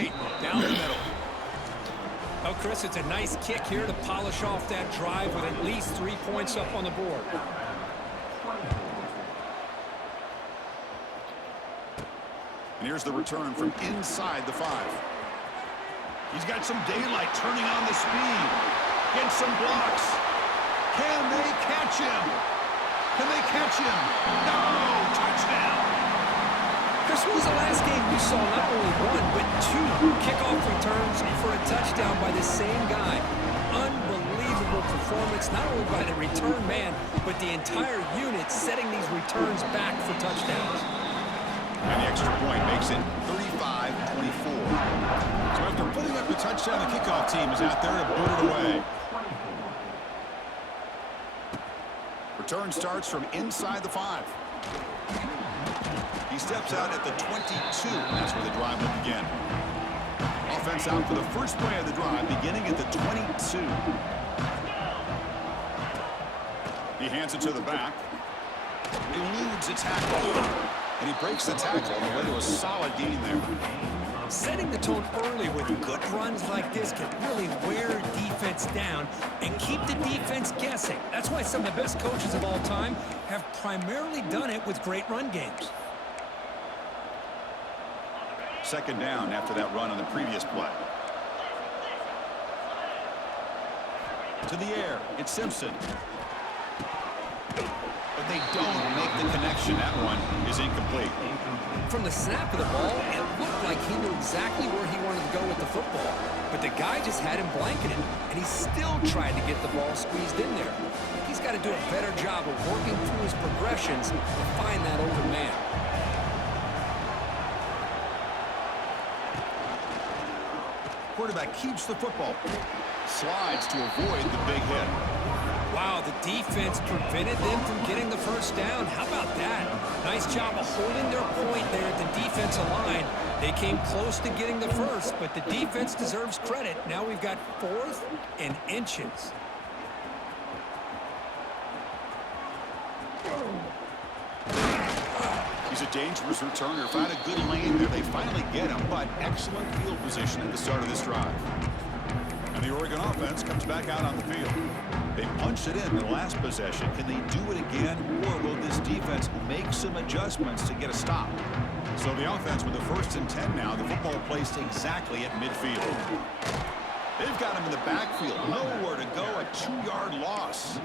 right, down the middle. Oh, Chris, it's a nice kick here to polish off that drive with at least 3 points up on the board. And here's the return from inside the 5. He's got some daylight turning on the speed. Gets some blocks. Can they catch him? Can they catch him? No! Touchdown! Chris, when was the last game you saw not only 1, but 2 kickoff returns for a touchdown by the same guy? Unbelievable performance, not only by the return man, but the entire unit setting these returns back for touchdowns. And the extra point makes it 35-24. So after putting up the touchdown, the kickoff team is out there to boot it away. Return starts from inside the 5. He steps out at the 22. That's where the drive will begin. Offense out for the first play of the drive, beginning at the 22. He hands it to the back. Eludes a tackle. And he breaks the tackle on the way to a solid gain there. Setting the tone early with good runs like this can really wear defense down and keep the defense guessing. That's why some of the best coaches of all time have primarily done it with great run games. Second down after that run on the previous play. To the air, it's Simpson. But they don't make the connection. That one is incomplete. From the snap of the ball, it looked like he knew exactly where he wanted to go with the football. But the guy just had him blanketed, and he still tried to get the ball squeezed in there. He's got to do a better job of working through his progressions to find that open man. Quarterback keeps the football. Slides to avoid the big hit. Wow, the defense prevented them from getting the first down. How about that? Nice job of holding their point there at the defensive line. They came close to getting the first, but the defense deserves credit. Now we've got 4th and inches. He's a dangerous returner. Found a good lane there. They finally get him, but excellent field position at the start of this drive. And the Oregon offense comes back out on the field. They punched it in the last possession. Can they do it again, or will this defense make some adjustments to get a stop? So the offense with the 1st and 10 now. The football placed exactly at midfield. They've got him in the backfield. Nowhere to go. A 2-yard loss.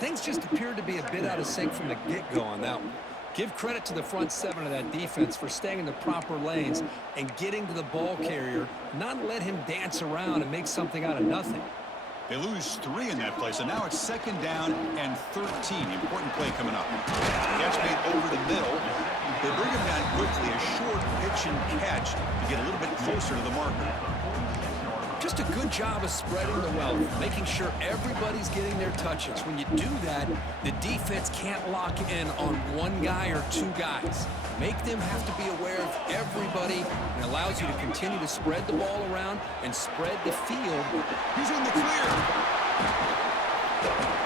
Things just appeared to be a bit out of sync from the get-go on that one. Give credit to the front 7 of that defense for staying in the proper lanes and getting to the ball carrier, not let him dance around and make something out of nothing. They lose 3 in that play, so now it's 2nd down and 13. Important play coming up. Catch made over the middle. They bring him down quickly, a short pitch and catch to get a little bit closer to the marker. Just a good job of spreading the wealth, making sure everybody's getting their touches. When you do that, the defense can't lock in on 1 guy or 2 guys. Make them have to be aware of everybody, and allows you to continue to spread the ball around and spread the field. He's in the clear.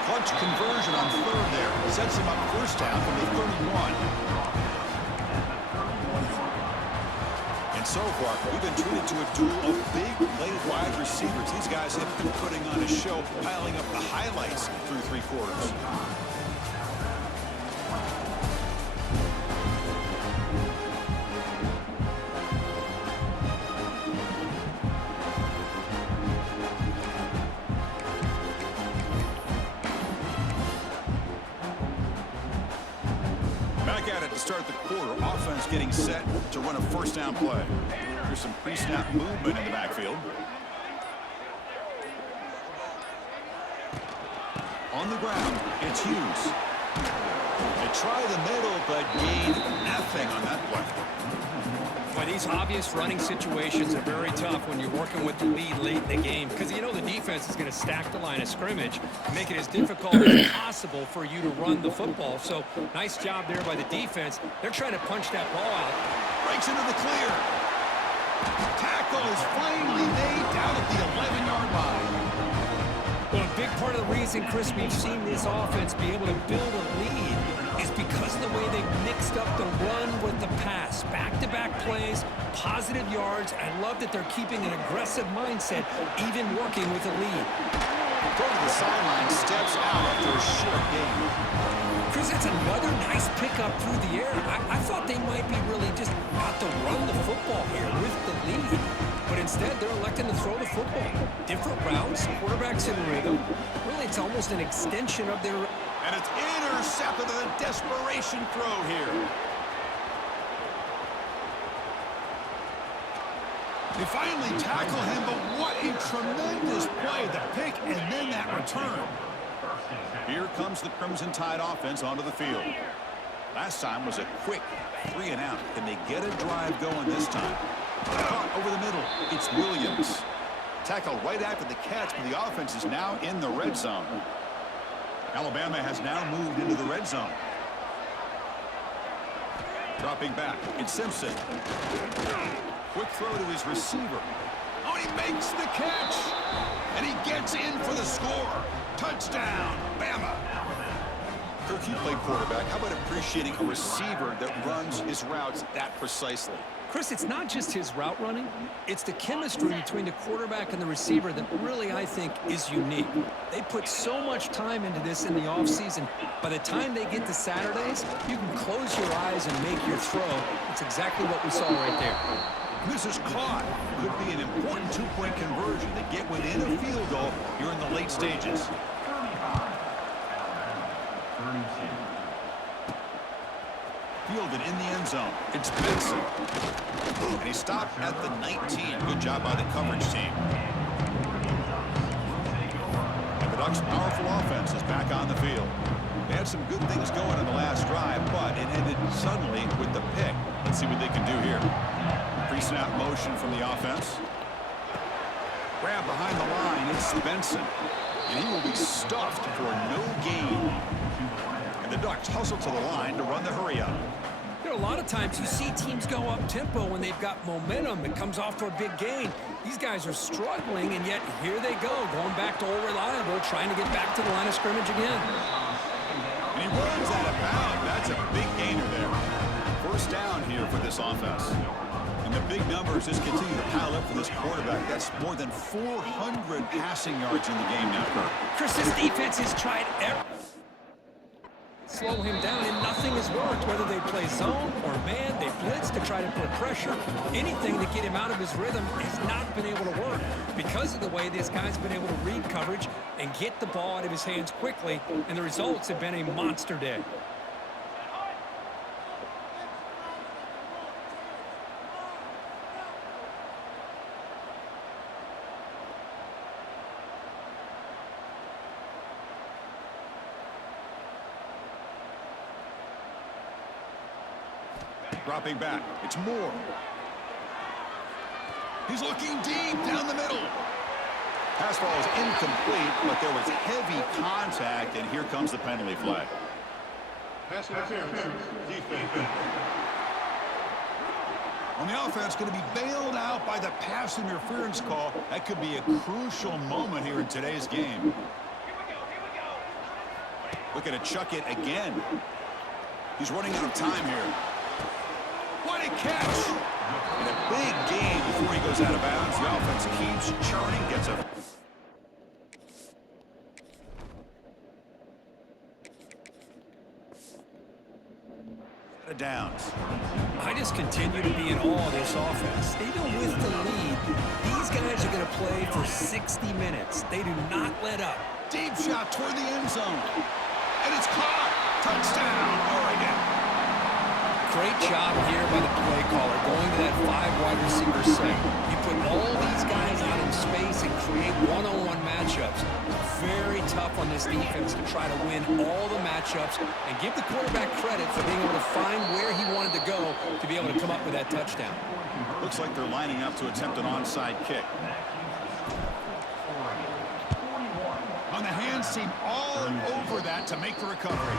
Clutch conversion on 3rd there. Sets him up first down from the 31. And so far, we've been treated to a duel of big play wide receivers. These guys have been putting on a show, piling up the highlights through 3 quarters. Back at it to start the quarter. Offense getting set to run a 1st down play. There's some pre-snap movement in the backfield. On the ground, it's Hughes. They try the middle, but gain nothing on that play. Boy, these obvious running situations are very tough when you're working with the lead late in the game, because you know the defense is going to stack the line of scrimmage, make it as difficult as possible for you to run the football. So nice job there by the defense. They're trying to punch that ball out. Breaks into the clear. Tackle is finally made down at the 11-yard line. Well, a big part of the reason, Chris, we've seen this offense be able to build a lead is because of the way they've mixed up the run with the pass. Back-to-back plays, positive yards. I love that they're keeping an aggressive mindset, even working with a lead. Go to the sideline, steps out after a short game. Chris, it's another nice pickup through the air. I thought they might be really just about to run the football here with the lead. But instead, they're electing to throw the football. Different routes, quarterbacks in rhythm. Really, it's almost an extension of their... And it's intercepted with a desperation throw here. They finally tackle him, but what a tremendous play. The pick and then that return. Here comes the Crimson Tide offense onto the field. Last time was a quick 3 and out. Can they get a drive going this time? Caught over the middle. It's Williams. Tackled right after the catch, but the offense is now in the red zone. Alabama has now moved into the red zone. Dropping back, it's Simpson. Quick throw to his receiver. Oh, he makes the catch. And he gets in for the score. Touchdown, Bama. Kirk, you played quarterback. How about appreciating a receiver that runs his routes that precisely? Chris, it's not just his route running. It's the chemistry between the quarterback and the receiver that really, I think, is unique. They put so much time into this in the offseason. By the time they get to Saturdays, you can close your eyes and make your throw. It's exactly what we saw right there. This is caught. Could be an important two-point conversion to get within a field goal here in the late stages. Fielded in the end zone. It's Benson. And he stopped at the 19. Good job by the coverage team. And the Ducks' powerful offense is back on the field. They had some good things going on the last drive, but it ended suddenly with the pick. Let's see what they can do here. Pre-snap motion from the offense. Grab behind the line. It's Benson. And he will be stuffed for no gain. And the Ducks hustle to the line to run the hurry up. You know, a lot of times you see teams go up tempo when they've got momentum. It comes off for a big gain. These guys are struggling, and yet here they go, going back to old reliable, trying to get back to the line of scrimmage again. And he runs out of bounds. That's a big gainer there. First down here for this offense. And the big numbers just continue to pile up for this quarterback. That's more than 400 passing yards in the game now, Kirk. Chris, this defense has tried slow him down, and nothing has worked. Whether they play zone or man, they blitz to try to put pressure. Anything to get him out of his rhythm has not been able to work because of the way this guy's been able to read coverage and get the ball out of his hands quickly, and the results have been a monster day. Dropping back, it's Moore. He's looking deep down the middle. Pass ball is incomplete, but there was heavy contact, and here comes the penalty flag. Pass interference, defense. On the offense, going to be bailed out by the pass interference call. That could be a crucial moment here in today's game. Looking to chuck it again. He's running out of time here. What a catch! And a big gain before he goes out of bounds. The offense keeps churning, gets a... downs. I just continue to be in awe of this offense. Even with the lead, these guys are going to play for 60 minutes. They do not let up. Deep shot toward the end zone. And it's caught. Touchdown, Oregon. Great job here by the play caller, going to that 5 wide receiver set. You put all these guys out in space and create one-on-one matchups. Very tough on this defense to try to win all the matchups and give the quarterback credit for being able to find where he wanted to go to be able to come up with that touchdown. Looks like they're lining up to attempt an onside kick. On the hands team all over that to make the recovery.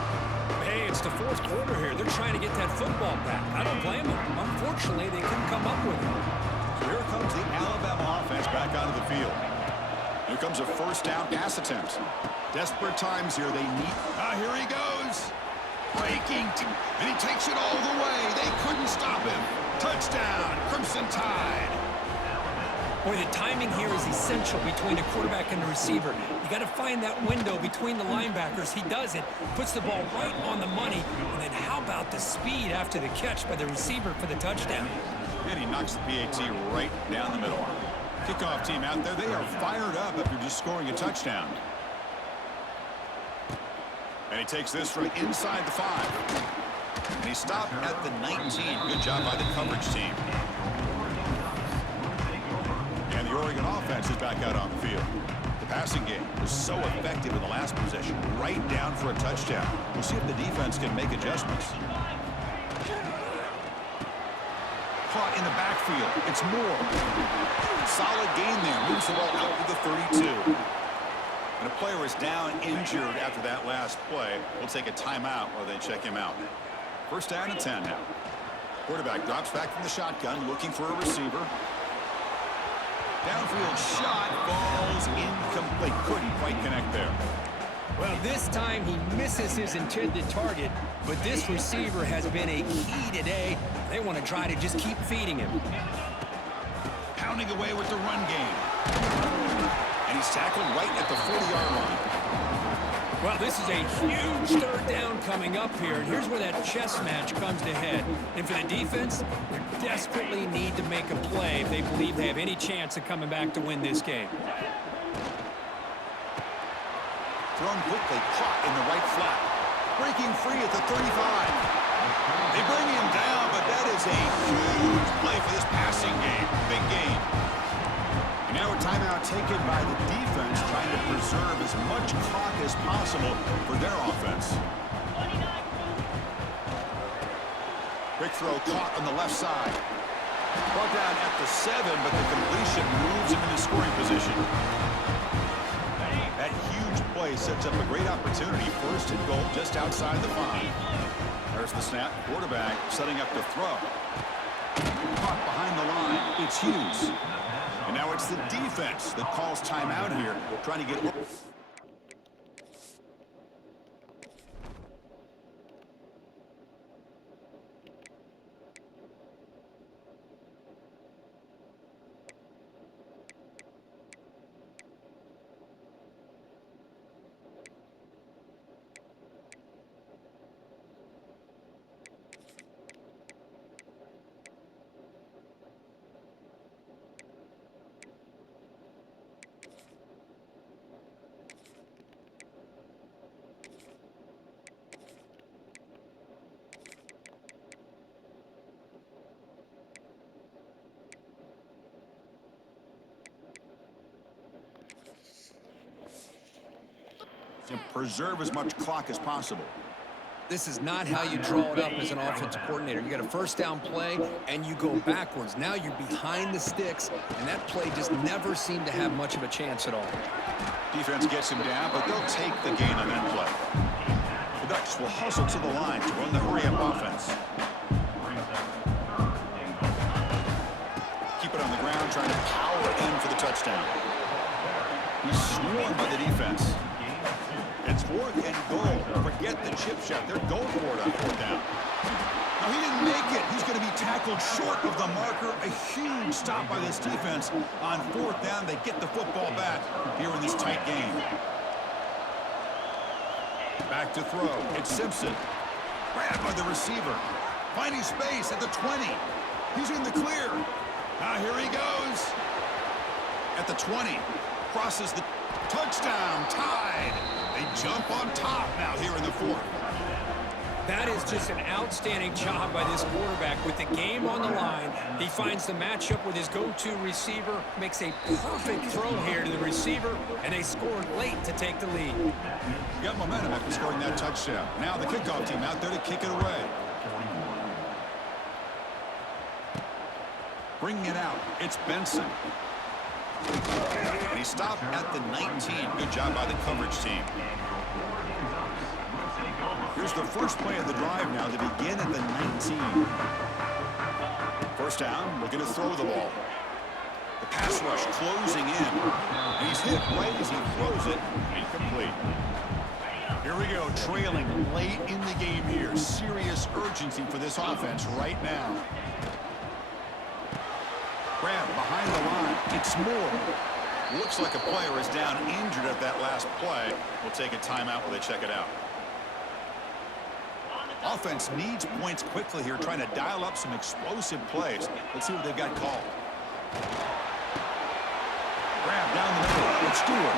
Hey, it's the 4th quarter here. They're trying to get that football back. I don't blame them. Unfortunately, they couldn't come up with it. So here comes the Alabama offense back onto the field. Here comes a first down pass attempt. Desperate times here. They need... here he goes. Breaking, and he takes it all the way. They couldn't stop him. Touchdown, Crimson Tide. Boy, the timing here is essential between a quarterback and a receiver. You got to find that window between the linebackers. He does it, puts the ball right on the money, and then how about the speed after the catch by the receiver for the touchdown? And he knocks the PAT right down the middle. Kickoff team out there, they are fired up after just scoring a touchdown. And he takes this from inside the 5. And he stopped at the 19. Good job by the coverage team. And the Oregon offense is back out on the field. The passing game was so effective in the last possession, right down for a touchdown. We'll see if the defense can make adjustments. Caught in the backfield. It's Moore. Solid gain there. Moves the ball out to the 32. And a player is down injured after that last play. We'll take a timeout while they check him out. First down and 10 now. Quarterback drops back from the shotgun, looking for a receiver. Downfield shot falls incomplete. Couldn't quite connect there. Well, this time he misses his intended target, but this receiver has been a key today. They want to try to just keep feeding him. Pounding away with the run game. And he's tackled right at the 40-yard line. Well, this is a huge third down coming up here, and here's where that chess match comes to head. And for the defense, they desperately need to make a play if they believe they have any chance of coming back to win this game. Thrown quickly, caught in the right flat. Breaking free at the 35. They bring him down, but that is a huge play for this passing game. Big game. And now a timeout taken by the defense, trying to preserve as much clock as possible for their offense. Quick throw caught on the left side. Brought down at the 7, but the completion moves him into scoring position. That huge play sets up a great opportunity. First and goal just outside the 5. There's the snap. Quarterback setting up to throw. Caught behind the line. It's Hughes. And now it's the defense that calls timeout here, trying to get... to preserve as much clock as possible. This is not how you draw it up as an offensive coordinator. You got a first down play, and you go backwards. Now you're behind the sticks, and that play just never seemed to have much of a chance at all. Defense gets him down, but they'll take the gain on that play. The Ducks will hustle to the line to run the hurry-up offense. Keep it on the ground, trying to power in for the touchdown. He's swarmed by the defense. It's 4th and goal. Forget the chip shot. They're going for it on 4th down. Now, he didn't make it. He's going to be tackled short of the marker. A huge stop by this defense on 4th down. They get the football back here in this tight game. Back to throw. It's Simpson. Grabbed by the receiver. Finding space at the 20. He's in the clear. Now here he goes. At the 20. Crosses the touchdown. Tied. They jump on top now here in the 4th. That is just an outstanding job by this quarterback. With the game on the line, he finds the matchup with his go-to receiver, makes a perfect throw here to the receiver, and they scored late to take the lead. Got momentum after scoring that touchdown. Now the kickoff team out there to kick it away. Bringing it out, it's Benson. And he stopped at the 19. Good job by the coverage team. Here's the first play of the drive now to begin at the 19. First down, looking to throw the ball. The pass rush closing in. And he's hit right as he throws it. Incomplete. Here we go, trailing late in the game here. Serious urgency for this offense right now. Grab behind the line. It's Moore. Looks like a player is down injured at that last play. We'll take a timeout while they check it out. Offense needs points quickly here, trying to dial up some explosive plays. Let's see what they've got called. Grab down the middle. It's Stewart.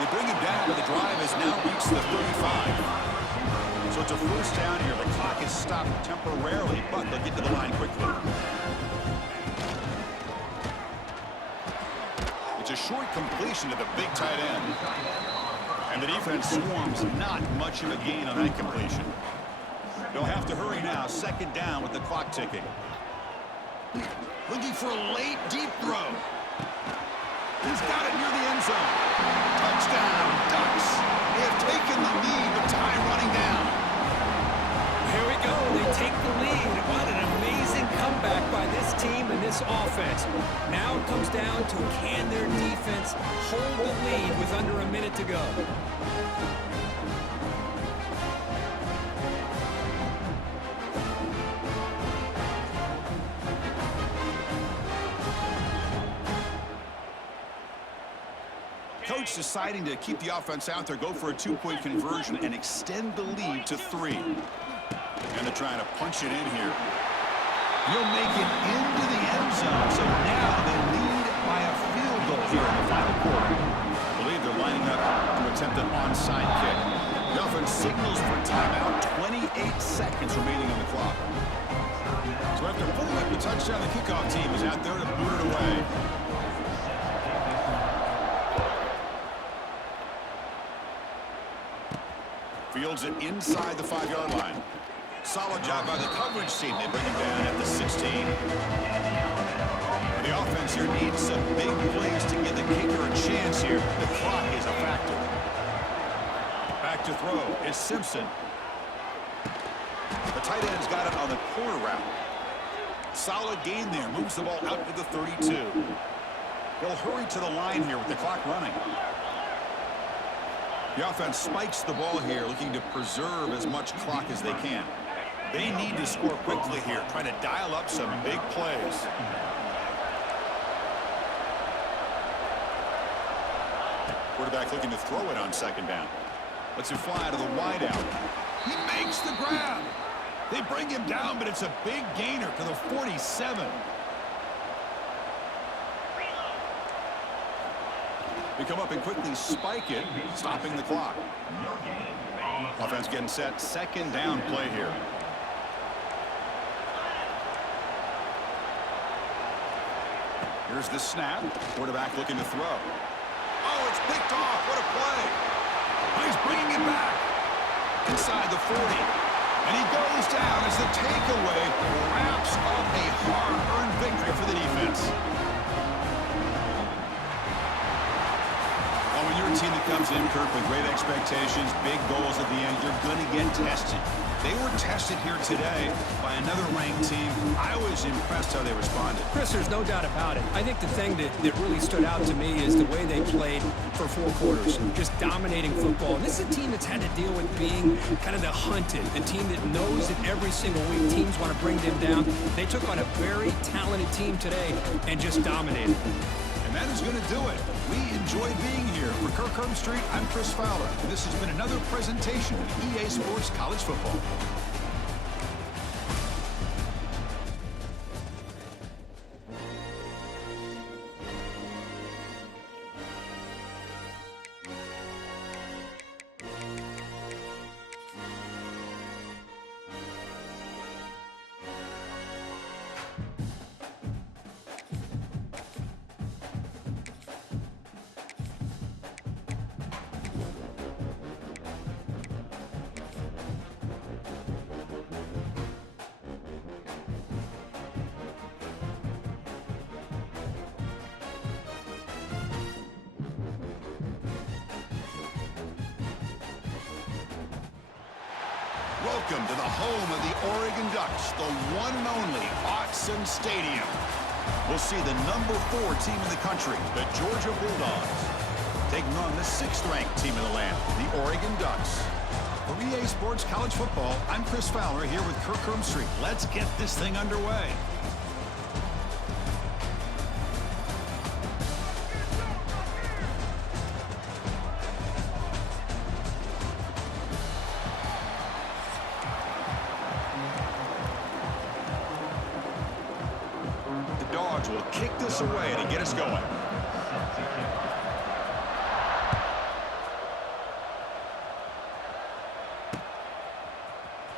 They bring him down, but the drive has now reached the 35. So it's a first down here. The clock is stopped temporarily, but they'll get to the line quickly. It's a short completion to the big tight end. And the defense swarms not much of a gain on that completion. They'll have to hurry now. Second down with the clock ticking. Looking for a late, deep throw. He's got it near the end zone. Touchdown, Ducks. They have taken the lead, but time running down. Here we go. They take the lead. What an amazing comeback by this team and this offense. Now it comes down to can their defense hold the lead with under a minute to go. Coach deciding to keep the offense out there, go for a two-point conversion, and extend the lead to 3. And they're trying to punch it in here. He'll make it into the end zone, so now they lead by a field goal here in the final quarter. I believe they're lining up to attempt an onside kick. The offense signals for timeout, 28 seconds remaining on the clock. So after pulling up the touchdown, the kickoff team is out there to boot it away. Fields it inside the 5-yard line. Solid job by the coverage team. They bring him down at the 16. The offense here needs some big plays to give the kicker a chance here. The clock is a factor. Back to throw is Simpson. The tight end's got it on the corner route. Solid gain there. Moves the ball out to the 32. They'll hurry to the line here with the clock running. The offense spikes the ball here, looking to preserve as much clock as they can. They need to score quickly here, trying to dial up some big plays. Quarterback looking to throw it on second down. Lets it fly to the wideout. He makes the grab. They bring him down, but it's a big gainer to the 47. They come up and quickly spike it, stopping the clock. Offense getting set. Second down play here. Here's the snap. Quarterback looking to throw. Oh, it's picked off. What a play. Oh, he's bringing it back. Inside the 40. And he goes down as the takeaway wraps up a hard-earned victory for the defense. When you're a team that comes in, Kirk, with great expectations, big goals at the end, you're going to get tested. They were tested here today by another ranked team. I was impressed how they responded. Chris, there's no doubt about it. I think the thing that really stood out to me is the way they played for 4 quarters, just dominating football. And this is a team that's had to deal with being kind of the hunted, the team that knows that every single week teams want to bring them down. They took on a very talented team today and just dominated. And that is going to do it. We enjoyed being here. For Kirk Herbstreit, I'm Chris Fowler. And this has been another presentation of EA Sports College Football. Welcome to the home of the Oregon Ducks, the one and only Autzen Stadium. We'll see the number 4 team in the country, the Georgia Bulldogs, taking on the 6th-ranked team in the land, the Oregon Ducks. For EA Sports College Football, I'm Chris Fowler here with Kirk Herbstreit. Let's get this thing underway. The Dogs will kick this away to get us going.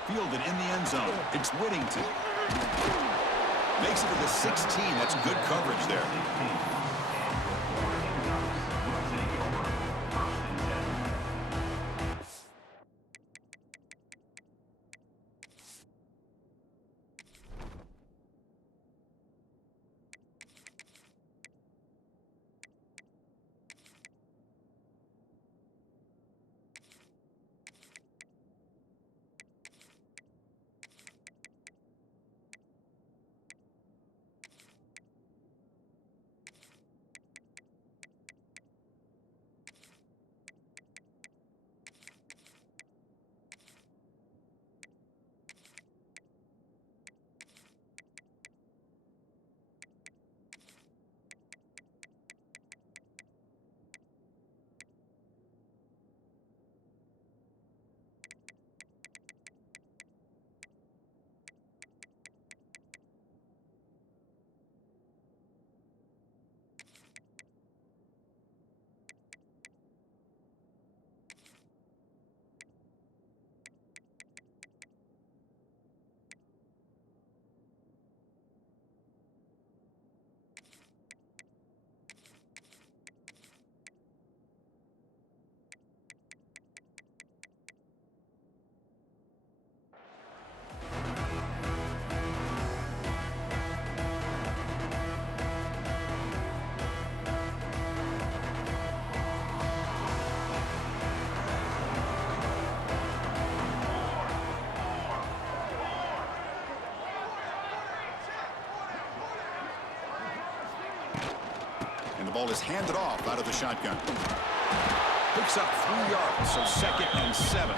Fielded in the end zone. It's Whittington. Makes it to the 16. That's good coverage there. And the ball is handed off out of the shotgun. Picks up 3 yards, so 2nd and 7.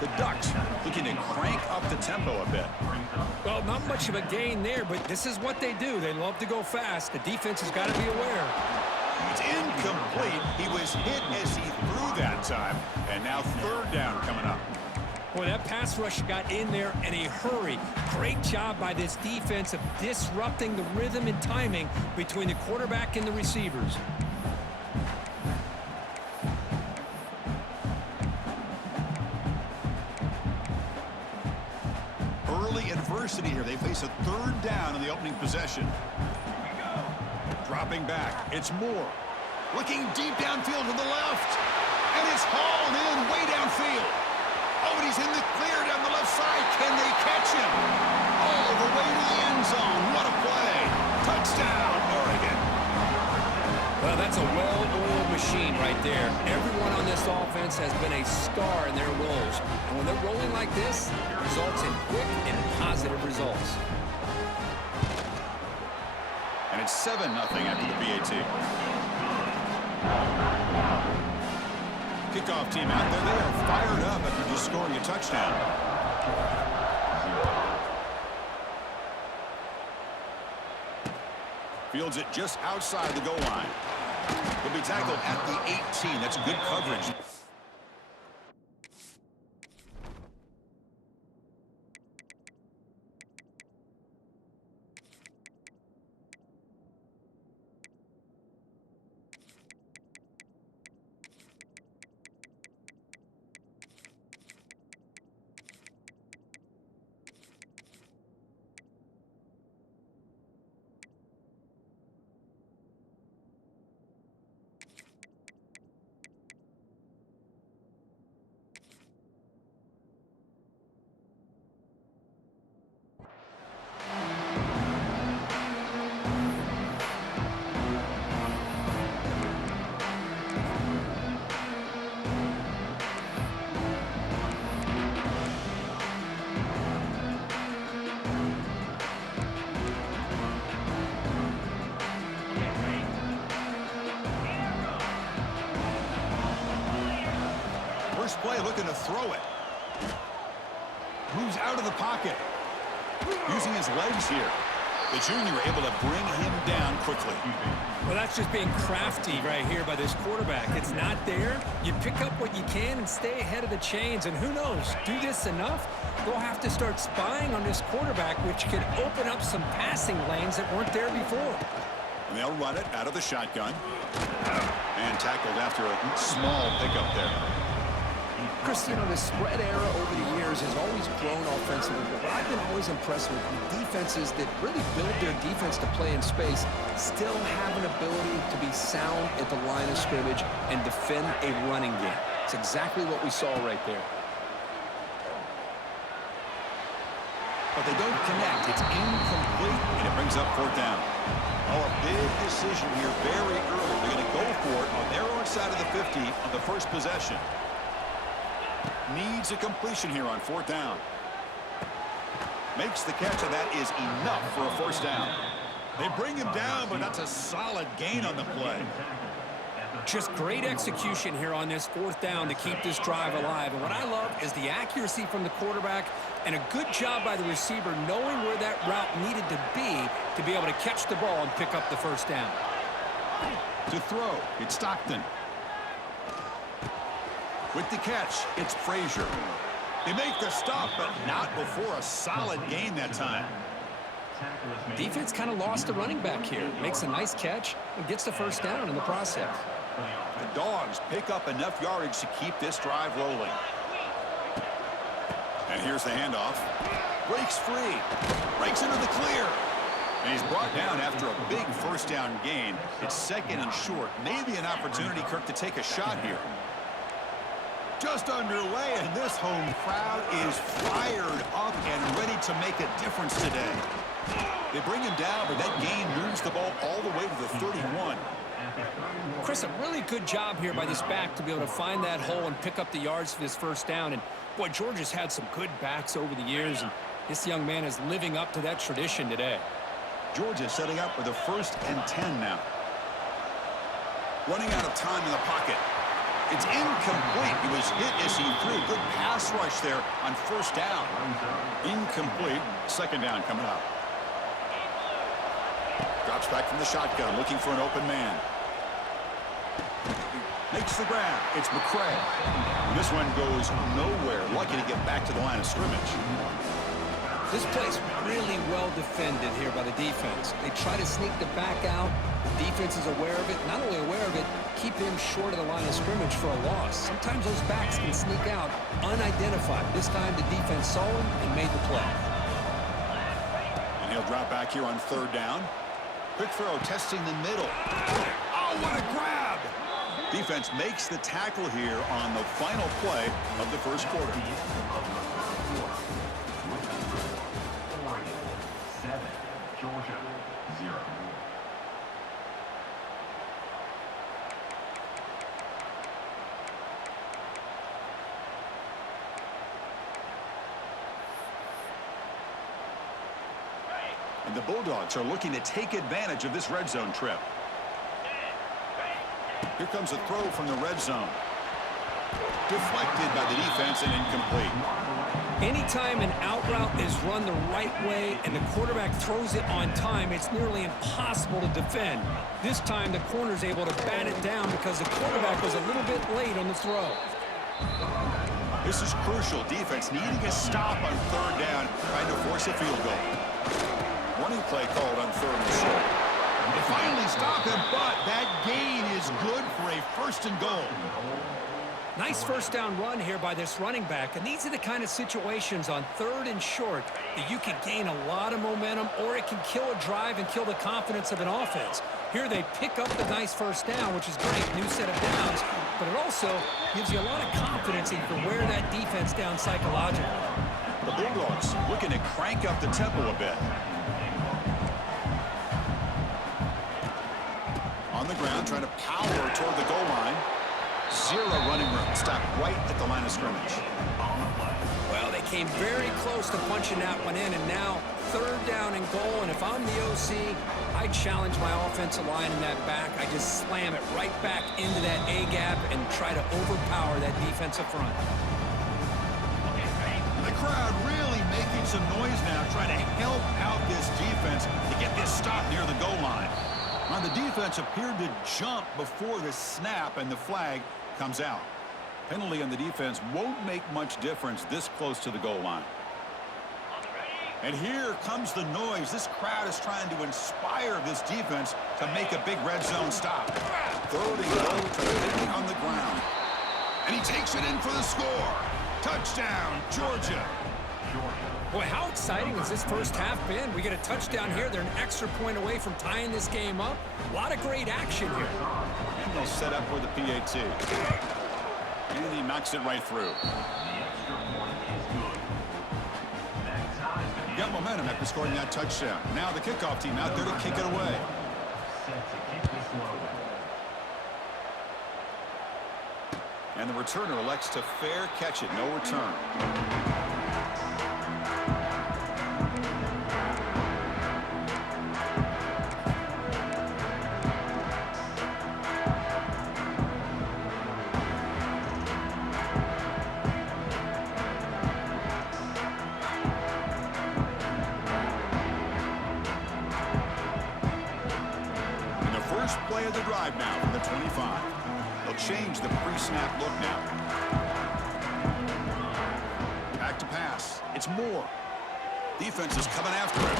The Ducks looking to crank up the tempo a bit. Well, not much of a gain there, but this is what they do. They love to go fast. The defense has got to be aware. It's incomplete. He was hit as he threw that time. And now 3rd down coming up. Boy, that pass rush got in there in a hurry. Great job by this defense of disrupting the rhythm and timing between the quarterback and the receivers. Early adversity here. They face a 3rd down in the opening possession. Dropping back. It's Moore. Looking deep downfield to the left. And it's hauled in way downfield. Oh, and he's in the clear down the left side. Can they catch him? All the way to the end zone. What a play. Touchdown, Oregon. Well, that's a well-oiled machine right there. Everyone on this offense has been a star in their roles. And when they're rolling like this, it results in quick and positive results. And it's 7-0 after the PAT. Kickoff team out there. They are fired up after just scoring a touchdown. Fields it just outside the goal line. He'll be tackled at the 18. That's good coverage. play, looking to throw it. Moves out of the pocket. Using his legs here. The junior able to bring him down quickly. Well, that's just being crafty right here by this quarterback. It's not there. You pick up what you can and stay ahead of the chains. And who knows, do this enough, they'll have to start spying on this quarterback, which could open up some passing lanes that weren't there before. And they'll run it out of the shotgun. And tackled after a small pickup there. Chris, you know, the spread era over the years has always grown offensively, but what I've been always impressed with defenses that really build their defense to play in space still have an ability to be sound at the line of scrimmage and defend a running game. It's exactly what we saw right there. But they don't connect. It's incomplete, and it brings up fourth down. Oh, a big decision here very early. They're going to go for it on their own side of the 50 on the first possession. Needs a completion here on fourth down. Makes the catch, and that is enough for a first down. They bring him down, but that's a solid gain on the play. Just great execution here on this fourth down to keep this drive alive. And what I love is the accuracy from the quarterback and a good job by the receiver knowing where that route needed to be able to catch the ball and pick up the first down. To throw, it's Stockton. With the catch, it's Frazier. They make the stop, but not before a solid gain that time. Defense kind of lost the running back here. Makes a nice catch and gets the first down in the process. The Dogs pick up enough yardage to keep this drive rolling. And here's the handoff. Breaks free. Breaks into the clear. And he's brought down after a big first down gain. It's second and short. Maybe an opportunity, Kirk, to take a shot here. Just underway, and this home crowd is fired up and ready to make a difference today. They bring him down, but that gain moves the ball all the way to the 31. Chris, a really good job here by this back to be able to find that hole and pick up the yards for this first down. And, boy, Georgia's had some good backs over the years, and this young man is living up to that tradition today. Georgia setting up with a 1st and 10 now. Running out of time in the pocket. It's incomplete. He was hit as he threw. Good pass rush there on first down. Incomplete. Second down coming up. Drops back from the shotgun, looking for an open man. Makes the grab. It's McCray. This one goes nowhere. Lucky to get back to the line of scrimmage. This play's really well defended here by the defense. They try to sneak the back out. The defense is aware of it. Not only aware of it, keep him short of the line of scrimmage for a loss. Sometimes those backs can sneak out unidentified. This time the defense saw him and made the play. And he'll drop back here on third down. Quick throw testing the middle. Oh, what a grab! Defense makes the tackle here on the final play of the first quarter. Georgia 0. And the Bulldogs are looking to take advantage of this red zone trip. Here comes a throw from the red zone. Deflected by the defense and incomplete. Anytime an out route is run the right way and the quarterback throws it on time, it's nearly impossible to defend. This time the corner's able to bat it down because the quarterback was a little bit late on the throw. This is crucial. Defense needing a stop on third down, trying to force a field goal. Running play called on third and short. They finally stop him, but that gain is good for a 1st and goal. Nice first down run here by this running back, and these are the kind of situations on third and short that you can gain a lot of momentum, or it can kill a drive and kill the confidence of an offense. Here they pick up the nice first down, which is great, new set of downs, but it also gives you a lot of confidence that you can wear that defense down psychologically. The Bulldogs looking to crank up the tempo a bit. On the ground, trying to power toward the goal line. Zero running room. Stopped right at the line of scrimmage. Well, they came very close to punching that one in, and now third down and goal. And if I'm the OC, I challenge my offensive line in that back. I just slam it right back into that A gap and try to overpower that defensive front. The crowd really making some noise now, trying to help out this defense to get this stop near the goal line. Now, the defense appeared to jump before the snap, and the flag comes out. Penalty on the defense won't make much difference this close to the goal line. And here comes the noise. This crowd is trying to inspire this defense to make a big red zone stop. Third and goal, trading on the ground. And he takes it in for the score. Touchdown, Georgia. Boy, how exciting has this first half been? We get a touchdown here. They're an extra point away from tying this game up. A lot of great action here. And they'll set up with the PAT. And he knocks it right through. Got momentum after scoring that touchdown. Now the kickoff team out there to kick it away. And the returner elects to fair catch it. No return. Play of the drive now from the 25. They'll change the pre-snap look now. Back to pass. It's Moore. Defense is coming after him.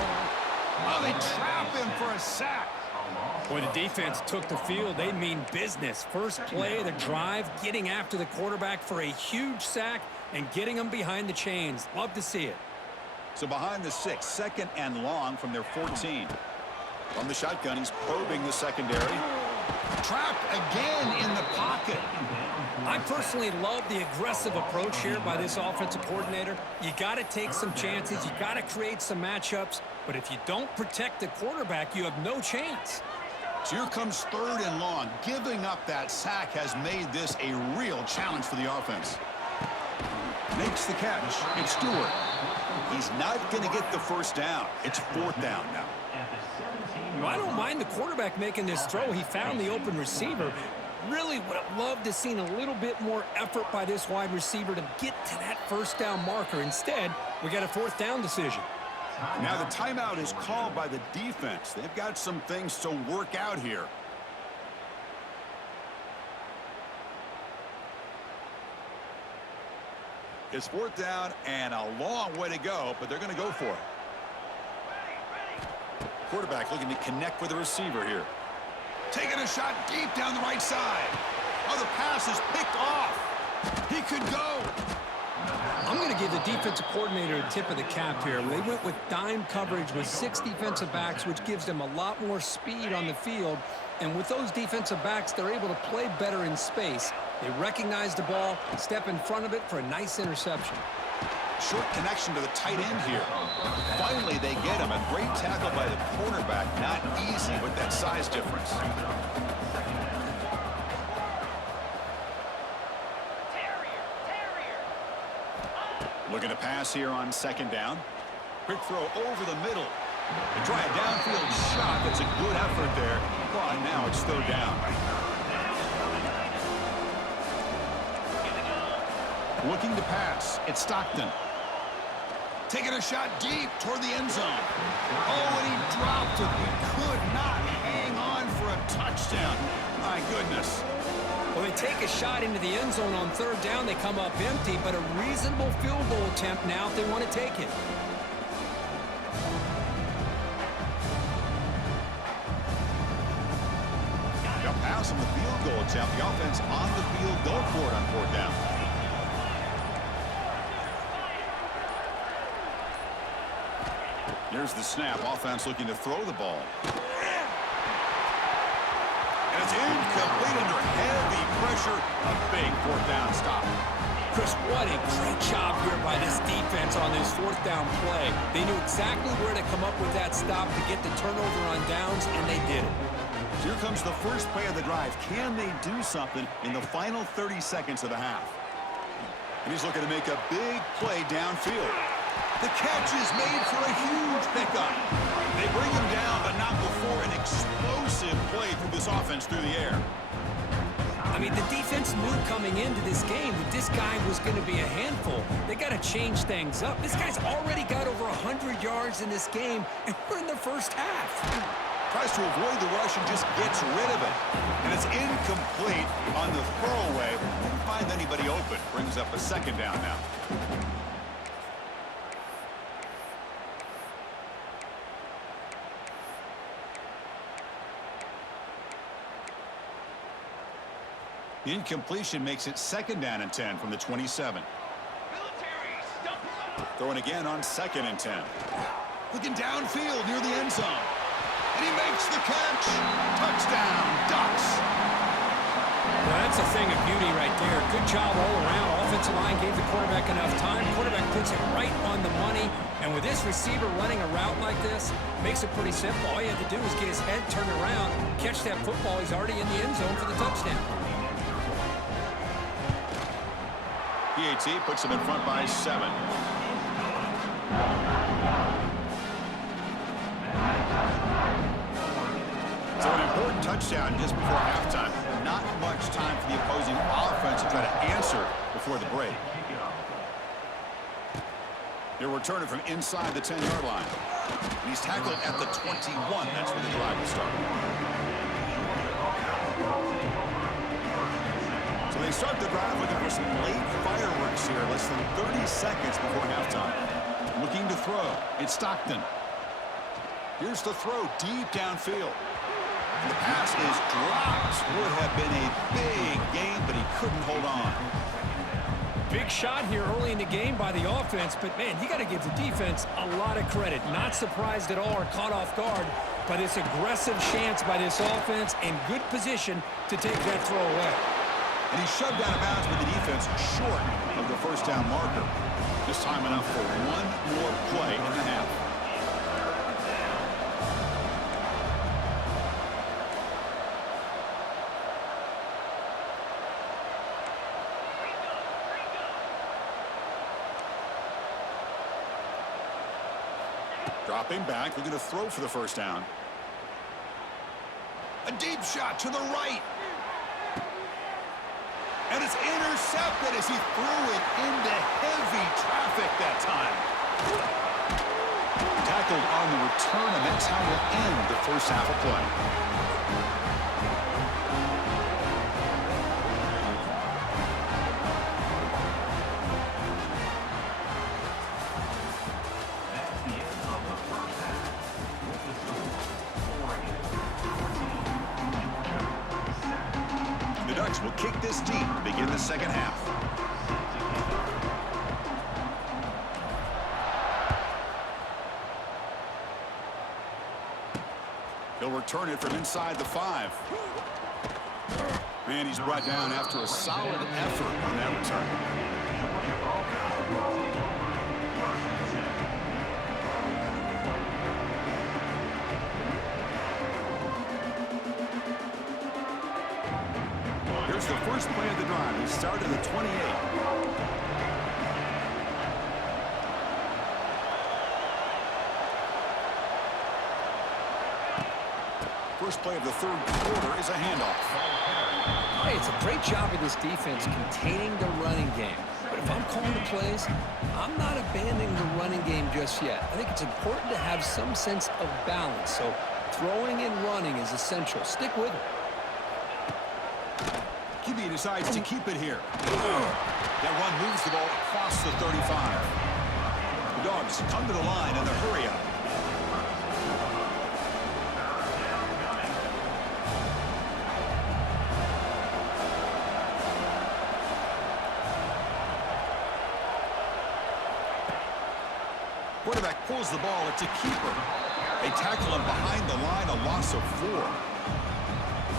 Oh, they trap him for a sack. Boy, the defense took the field. They mean business. First play of the drive, getting after the quarterback for a huge sack and getting him behind the chains. Love to see it. So behind the 6, second and long from their 14. From the shotgun, he's probing the secondary. Trapped again in the pocket. I personally love the aggressive approach here by this offensive coordinator. You got to take some chances. You got to create some matchups. But if you don't protect the quarterback, you have no chance. So here comes third and long. Giving up that sack has made this a real challenge for the offense. Makes the catch. It's Stewart. He's not going to get the first down. It's fourth down now. I don't mind the quarterback making this throw. He found the open receiver. Really would have loved to have seen a little bit more effort by this wide receiver to get to that first down marker. Instead, we got a fourth down decision. Now the timeout is called by the defense. They've got some things to work out here. It's fourth down and a long way to go, but they're going to go for it. Quarterback looking to connect with the receiver here. Taking a shot deep down the right side. Oh, the pass is picked off. He could go. I'm going to give the defensive coordinator a tip of the cap here. They went with dime coverage with 6 defensive backs, which gives them a lot more speed on the field. And with those defensive backs, they're able to play better in space. They recognize the ball, step in front of it for a nice interception. Short connection to the tight end here. Finally, they get him. A great tackle by the cornerback. Not easy with that size difference. Looking to pass here on second down. Quick throw over the middle. They try a downfield shot. That's a good effort there. But now it's third down. Looking to pass. It's Stockton. Taking a shot deep toward the end zone. Oh, and he dropped it. He could not hang on for a touchdown. My goodness. Well, they take a shot into the end zone on third down. They come up empty, but a reasonable field goal attempt now if they want to take it. They'll pass on the field goal attempt. The offense on the field, go for it on fourth down. Here's the snap. Offense looking to throw the ball. And it's incomplete under heavy pressure. A big fourth down stop. Chris, what a great job here by this defense on this fourth down play. They knew exactly where to come up with that stop to get the turnover on downs, and they did it. Here comes the first play of the drive. Can they do something in the final 30 seconds of the half? And he's looking to make a big play downfield. The catch is made for a huge pickup. They bring him down, but not before an explosive play through this offense through the air. I mean, the defense knew coming into this game that this guy was going to be a handful. They got to change things up. This guy's already got over 100 yards in this game, and we're in the first half. Tries to avoid the rush and just gets rid of it. And it's incomplete on the throwaway. Didn't find anybody open. Brings up a second down now. Incompletion makes it second down and 10 from the 27. Throwing again on second and 10. Looking downfield near the end zone. And he makes the catch. Touchdown, Ducks. Well, that's a thing of beauty right there. Good job all around. Offensive line gave the quarterback enough time. Quarterback puts it right on the money. And with this receiver running a route like this, makes it pretty simple. All you have to do is get his head turned around, catch that football. He's already in the end zone for the touchdown. PAT puts him in front by 7. So an important touchdown just before halftime. Not much time for the opposing offense to try to answer before the break. They're returning from inside the 10-yard line. And he's tackled at the 21. That's where the drive will start. So they start the drive looking for some late fireworks here. Less than 30 seconds before halftime. Looking to throw. It's Stockton. Here's the throw deep downfield. And the pass is dropped. Would have been a big gain, but he couldn't hold on. Big shot here early in the game by the offense, but, man, you got to give the defense a lot of credit. Not surprised at all or caught off guard, but it's aggressive chance by this offense and good position to take that throw away. And he's shoved out of bounds with the defense short of the first down marker. This time enough for one more play in the half. Dropping back, looking to throw for the first down. A deep shot to the right. And it's intercepted as he threw it into heavy traffic that time. Tackled on the return, and that's how we'll end the first half of play. The Ducks will kick this deep to begin the second half. He'll return it from inside the 5. And he's brought down after a solid effort on that return. Here's the first play of the drive. He started at the 28. First play of the third quarter is a handoff. Hey, it's a great job of this defense containing the running game. But if I'm calling the plays, I'm not abandoning the running game just yet. I think it's important to have some sense of balance. So throwing and running is essential. Stick with it. QB decides to keep it here. That run moves the ball across the 35. The Dogs come to the line in the hurry-up. Quarterback pulls the ball. It's a keeper. They tackle him behind the line, a loss of 4.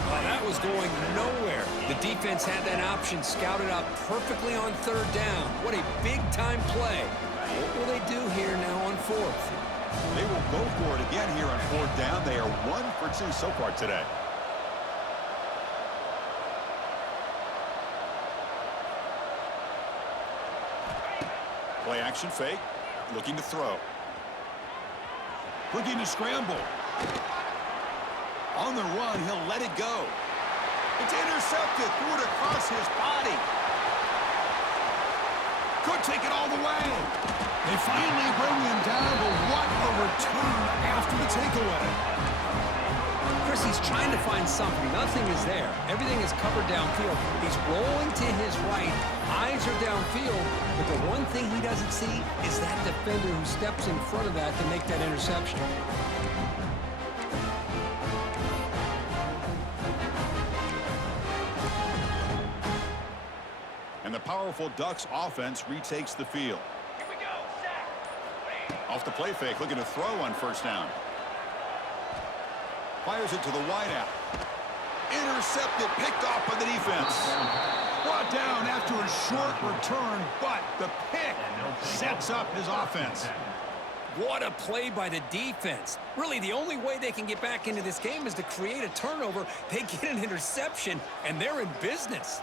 Well, that was going nowhere. The defense had that option scouted out perfectly on third down. What a big-time play. What will they do here now on fourth? They will go for it again here on fourth down. They are 1 for 2 so far today. Play action fake. Looking to throw. Looking to scramble. On the run, he'll let it go. It's intercepted. Threw it across his body. Could take it all the way. They finally bring him down, but what a return after the takeaway. Chris, he's trying to find something. Nothing is there. Everything is covered downfield. He's rolling to his right. Eyes are downfield. But the one thing he doesn't see is that defender who steps in front of that to make that interception. And the powerful Ducks offense retakes the field. Here we go. Sack. Off the play fake, looking to throw on first down. Fires it to the wideout. Intercepted, picked off by the defense. Brought down after a short return, but the pick sets up his offense. What a play by the defense. Really, the only way they can get back into this game is to create a turnover. They get an interception, and they're in business.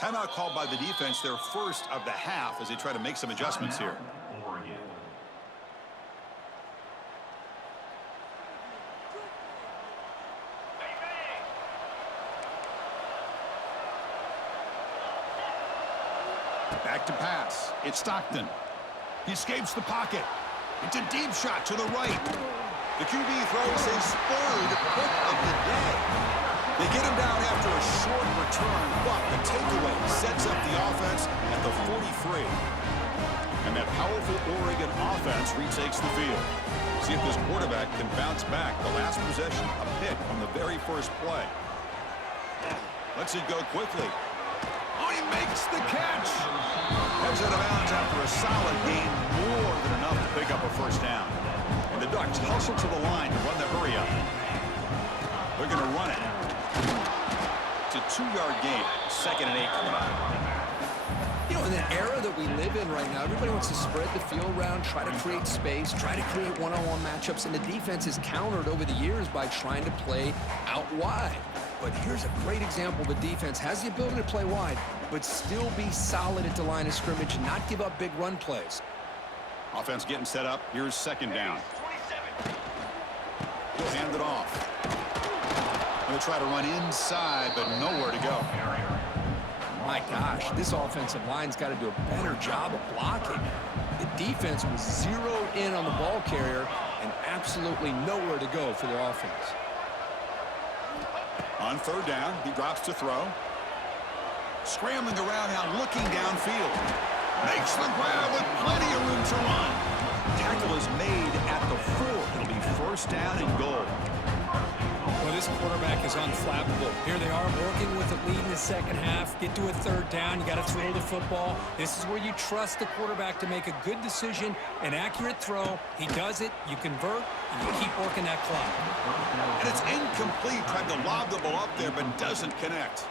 Timeout called by the defense, their first of the half, as they try to make some adjustments here. Oregon. Back to pass. It's Stockton. He escapes the pocket. It's a deep shot to the right. The QB throws his third pick of the day. They get him down after a short return, but the takeaway sets up the offense at the 43. And that powerful Oregon offense retakes the field. See if this quarterback can bounce back. The last possession, a pick on the very first play. Lets it go quickly. Oh, he makes the catch. Heads out of bounds after a solid gain, more than enough to pick up a first down. And the Ducks hustle to the line to run the hurry up. They're going to run it. It's a 2-yard gain. 2nd and 8 coming up. You know, in the era that we live in right now, everybody wants to spread the field around, try to create space, try to create one-on-one matchups, and the defense is countered over the years by trying to play out wide. But here's a great example. The defense has the ability to play wide, but still be solid at the line of scrimmage, not give up big run plays. Offense getting set up. Here's second down. 27. He'll hand it off. He'll try to run inside, but nowhere to go. My gosh, this offensive line's got to do a better job of blocking. The defense was zeroed in on the ball carrier and absolutely nowhere to go for their offense. On third down, he drops to throw. Scrambling around now, looking downfield. Makes the grab with plenty of room to run. Tackle is made at the 4. It'll be first down and goal. Well, this quarterback is unflappable. Here they are working with the lead in the second half. Get to a third down. You got to throw the football. This is where you trust the quarterback to make a good decision, an accurate throw. He does it. You convert, and you keep working that clock. And it's incomplete. Tried to lob the ball up there, but doesn't connect.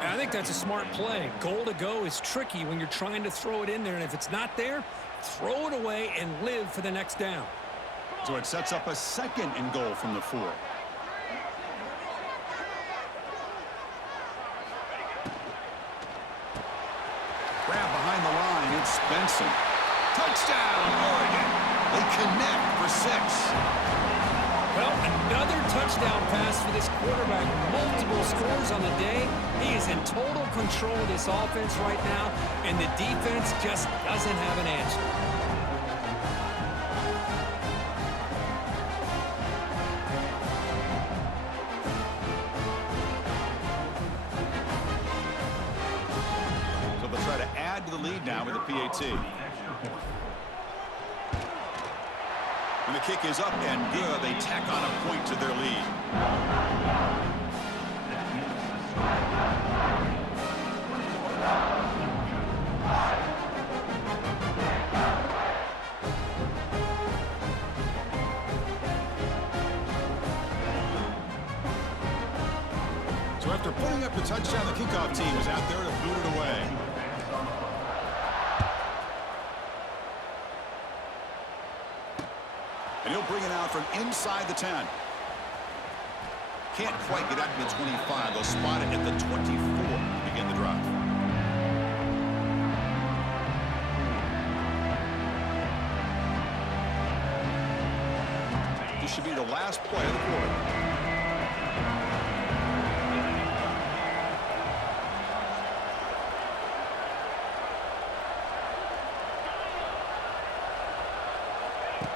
And I think that's a smart play. Goal to go is tricky when you're trying to throw it in there, and if it's not there, throw it away and live for the next down. So it sets up a second and goal from the 4. Grab behind the line. It's Benson. Touchdown, Oregon. They connect for 6. Well, another touchdown pass for this quarterback. Multiple scores on the day. He is in total control of this offense right now, and the defense just doesn't have an answer. So they'll try to add to the lead now with a PAT. And the kick is up and good. They tack on a point to their lead. So after putting up the touchdown, the kickoff team is out there to boot it away. And he'll bring it out from inside the 10. Can't quite get out to the 25. They'll spot it at the 24 to begin the drive. This should be the last play of the quarter.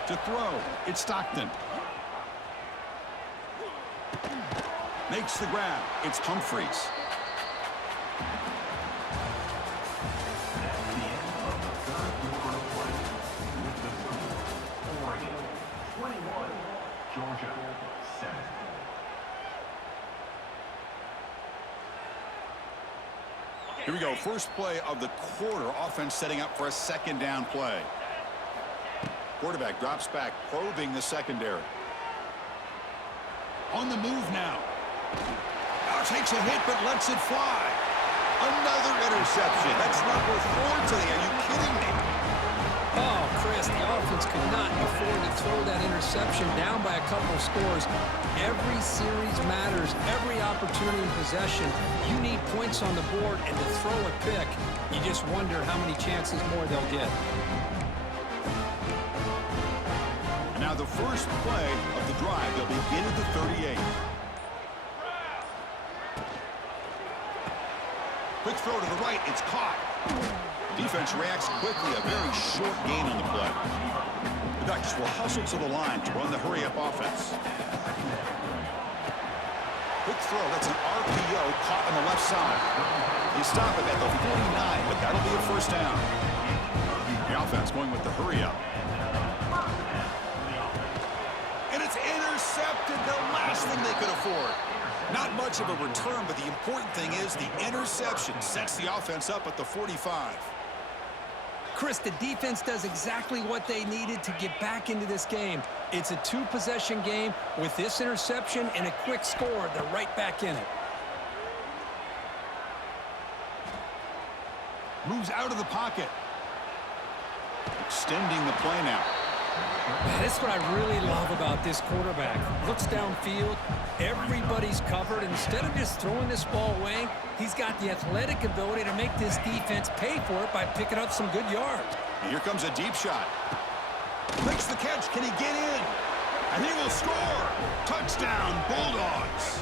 To throw, it's Stockton. Makes the grab, it's Humphreys. Oregon 21, Georgia 7. Here we go, first play of the quarter. Offense setting up for a second down play. Quarterback drops back, probing the secondary. On the move now. Now takes a hit, but lets it fly. Another interception. That's number 4 today. Are you kidding me? Oh, Chris, the offense could not afford to throw that interception down by a couple of scores. Every series matters. Every opportunity in possession. You need points on the board, and to throw a pick, you just wonder how many chances more they'll get. And now the first play of the drive. They'll begin at the 38. Quick throw to the right. It's caught. Defense reacts quickly. A very short gain on the play. The Ducks will hustle to the line to run the hurry-up offense. Quick throw. That's an RPO caught on the left side. You stop it at the 49, but that'll be a first down. The offense going with the hurry-up. And it's intercepted. The last thing they could afford. Not much of a return, but the important thing is the interception sets the offense up at the 45. Chris, the defense does exactly what they needed to get back into this game. It's a 2-possession game. With this interception and a quick score, they're right back in it. Moves out of the pocket. Extending the play now. This is what I really love about this quarterback. Looks downfield, everybody's covered. Instead of just throwing this ball away, he's got the athletic ability to make this defense pay for it by picking up some good yards. And here comes a deep shot. Makes the catch. Can he get in? And he will score. Touchdown, Bulldogs.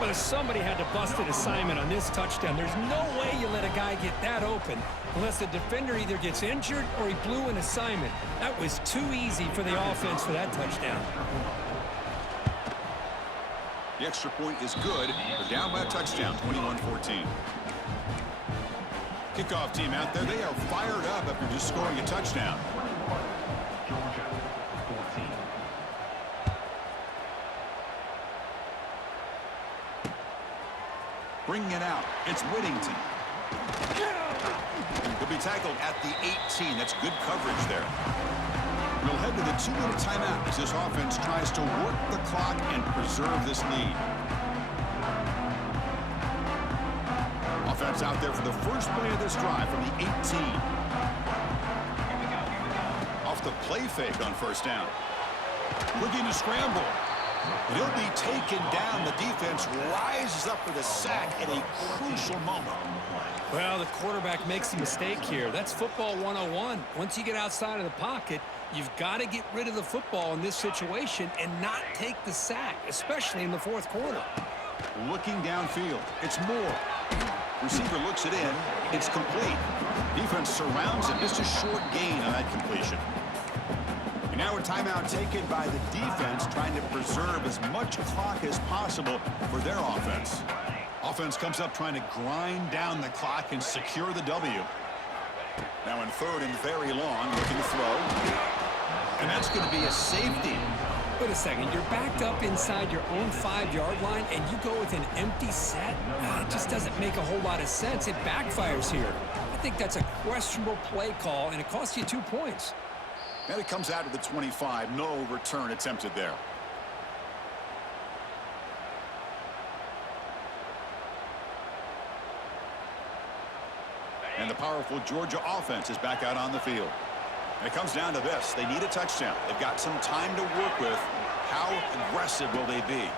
But if somebody had to bust an assignment on this touchdown, there's no way you let a guy get that open unless the defender either gets injured or he blew an assignment. That was too easy for the offense for that touchdown. The extra point is good. They're down by a touchdown, 21-14. Kickoff team out there. They are fired up after just scoring a touchdown. Georgia 14. Bringing it out. It's Whittington. He'll be tackled at the 18. That's good coverage there. We'll head to the 2-minute timeout as this offense tries to work the clock and preserve this lead. Offense out there for the first play of this drive from the 18. Off the play fake on first down. Looking to scramble. And he'll be taken down. The defense rises up with a sack at a crucial moment. Well, the quarterback makes a mistake here. That's football 101. Once you get outside of the pocket, you've got to get rid of the football in this situation and not take the sack, especially in the fourth quarter. Looking downfield. It's Moore. Receiver looks it in. It's complete. Defense surrounds him. Just a short gain on that completion. And now a timeout taken by the defense, trying to preserve as much clock as possible for their offense. Offense comes up trying to grind down the clock and secure the W. Now in third and very long, looking to throw. And that's going to be a safety. Wait a second, you're backed up inside your own 5-yard line and you go with an empty set? It just doesn't make a whole lot of sense. It backfires here. I think that's a questionable play call, and it costs you 2 points. And it comes out to the 25. No return attempted there. And the powerful Georgia offense is back out on the field. And it comes down to this. They need a touchdown. They've got some time to work with. How aggressive will they be?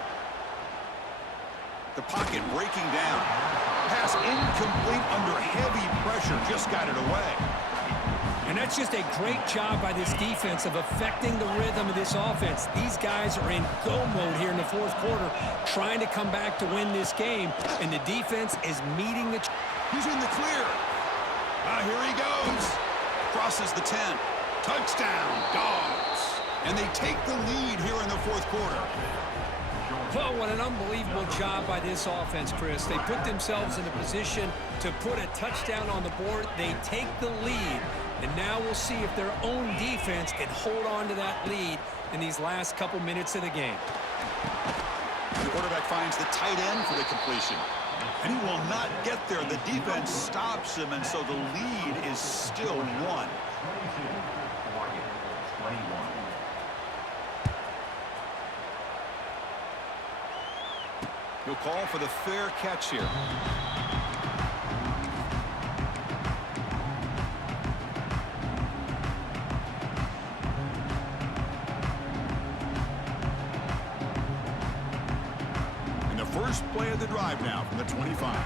The pocket breaking down. Pass incomplete under heavy pressure. Just got it away. And that's just a great job by this defense of affecting the rhythm of this offense. These guys are in go mode here in the fourth quarter, trying to come back to win this game. And the defense is meeting the... He's in the clear. Here he goes. Crosses the 10. Touchdown, Dogs. And they take the lead here in the fourth quarter. Well, what an unbelievable job by this offense, Chris. They put themselves in a position to put a touchdown on the board. They take the lead. And now we'll see if their own defense can hold on to that lead in these last couple minutes of the game. The quarterback finds the tight end for the completion. And he will not get there. The defense stops him, and so the lead is still 1. 22. Oregon 21. He'll call for the fair catch here. And the first play of the drive now from the 25.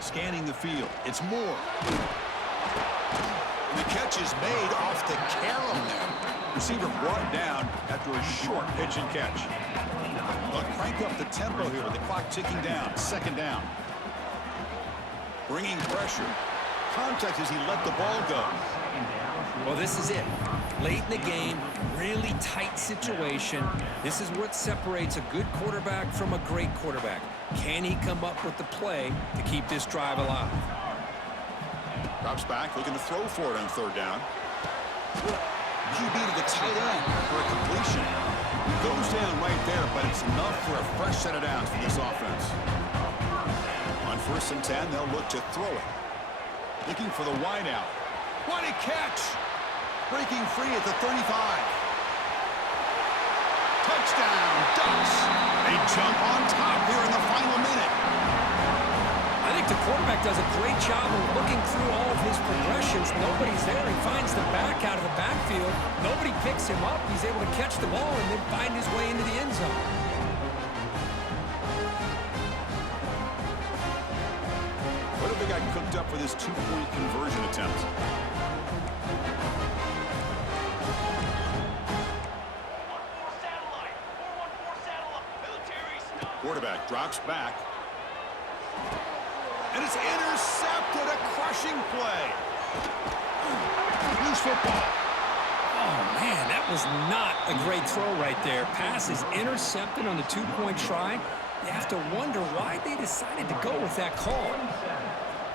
Scanning the field. It's Moore. And the catch is made off the carom there. Receiver brought down after a short pitch and catch. They'll crank up the tempo here with the clock ticking down. Second down. Bringing pressure. Contact as he let the ball go. Well, this is it. Late in the game, really tight situation. This is what separates a good quarterback from a great quarterback. Can he come up with the play to keep this drive alive? Drops back, looking to throw for it on third down. QB to the tight end for a completion. He goes down right there, but it's enough for a fresh set of downs for this offense. On 1st and 10, they'll look to throw it. Looking for the wideout. What a catch! Breaking free at the 35. Touchdown, Ducks! They jump on top here in the final minute. think the quarterback does a great job of looking through all of his progressions. Nobody's there. He finds the back out of the backfield. Nobody picks him up. He's able to catch the ball and then find his way into the end zone. What have they got cooked up for this two-point conversion attempt? Quarterback drops back. And it's intercepted. A crushing play. Loose football. Oh, man, that was not a great throw right there. Pass is intercepted on the two-point try. You have to wonder why they decided to go with that call.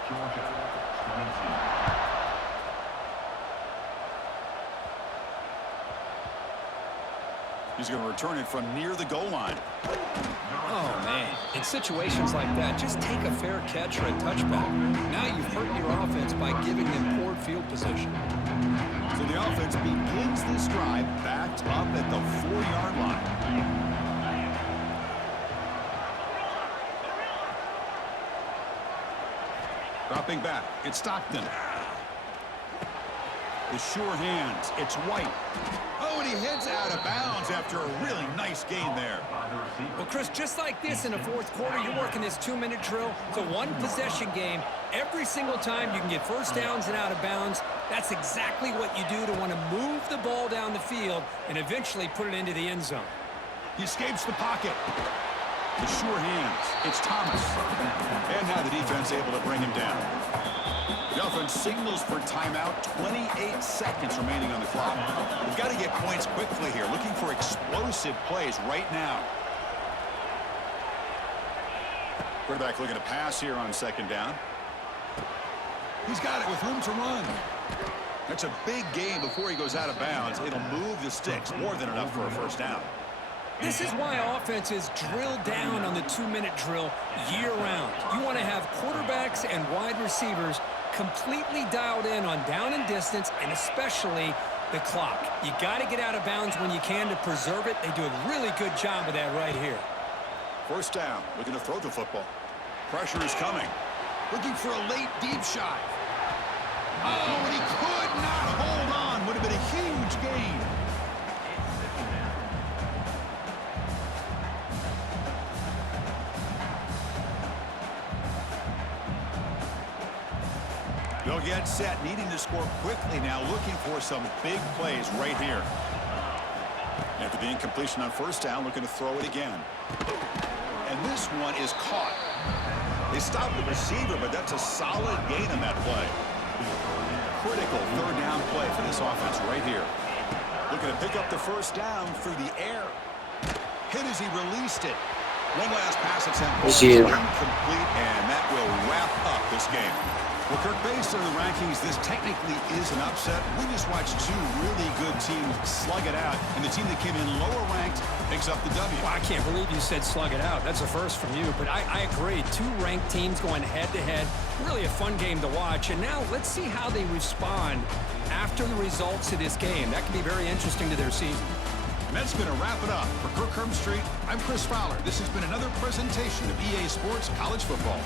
Georgia, 22. He's going to return it from near the goal line. Oh, man. In situations like that, just take a fair catch or a touchback. Now you've hurt your offense by giving them poor field position. So the offense begins this drive backed up at the 4-yard line. Dropping back, it's Stockton. The sure hands, it's White. Oh, and he heads out of bounds after a really nice gain there. Well, Chris, just like this in the fourth quarter, you're working this 2-minute drill. It's a one-possession game. Every single time you can get first downs and out of bounds, that's exactly what you do to want to move the ball down the field and eventually put it into the end zone. He escapes the pocket. The sure hands, it's Thomas. And now the defense able to bring him down. The offense signals for timeout. 28 seconds remaining on the clock. We've got to get points quickly here. Looking for explosive plays right now. Quarterback looking to pass here on second down. He's got it with room to run. That's a big gain before he goes out of bounds. It'll move the sticks. More than enough for a first down. This is why offenses drill down on the 2-minute drill year-round. You want to have quarterbacks and wide receivers completely dialed in on down and distance, and especially the clock. You got to get out of bounds when you can to preserve it. They do a really good job of that right here. First down, looking to throw the football. Pressure is coming. Looking for a late deep shot. Oh, and he could not hold on. Would have been a huge gain. They'll get set, needing to score quickly now, looking for some big plays right here. After the incompletion on first down, looking to throw it again. And this one is caught. They stopped the receiver, but that's a solid gain on that play. Critical third down play for this offense right here. Looking to pick up the first down through the air. Hit as he released it. One last pass attempt. Incomplete, and that will wrap up this game. Well, Kirk, based on the rankings, this technically is an upset. We just watched two really good teams slug it out, and the team that came in lower ranked picks up the W. Well, I can't believe you said slug it out. That's a first from you, but I agree. Two ranked teams going head-to-head. Really a fun game to watch. And now let's see how they respond after the results of this game. That can be very interesting to their season. And that's going to wrap it up. For Kirk Herbstreit, I'm Chris Fowler. This has been another presentation of EA Sports College Football.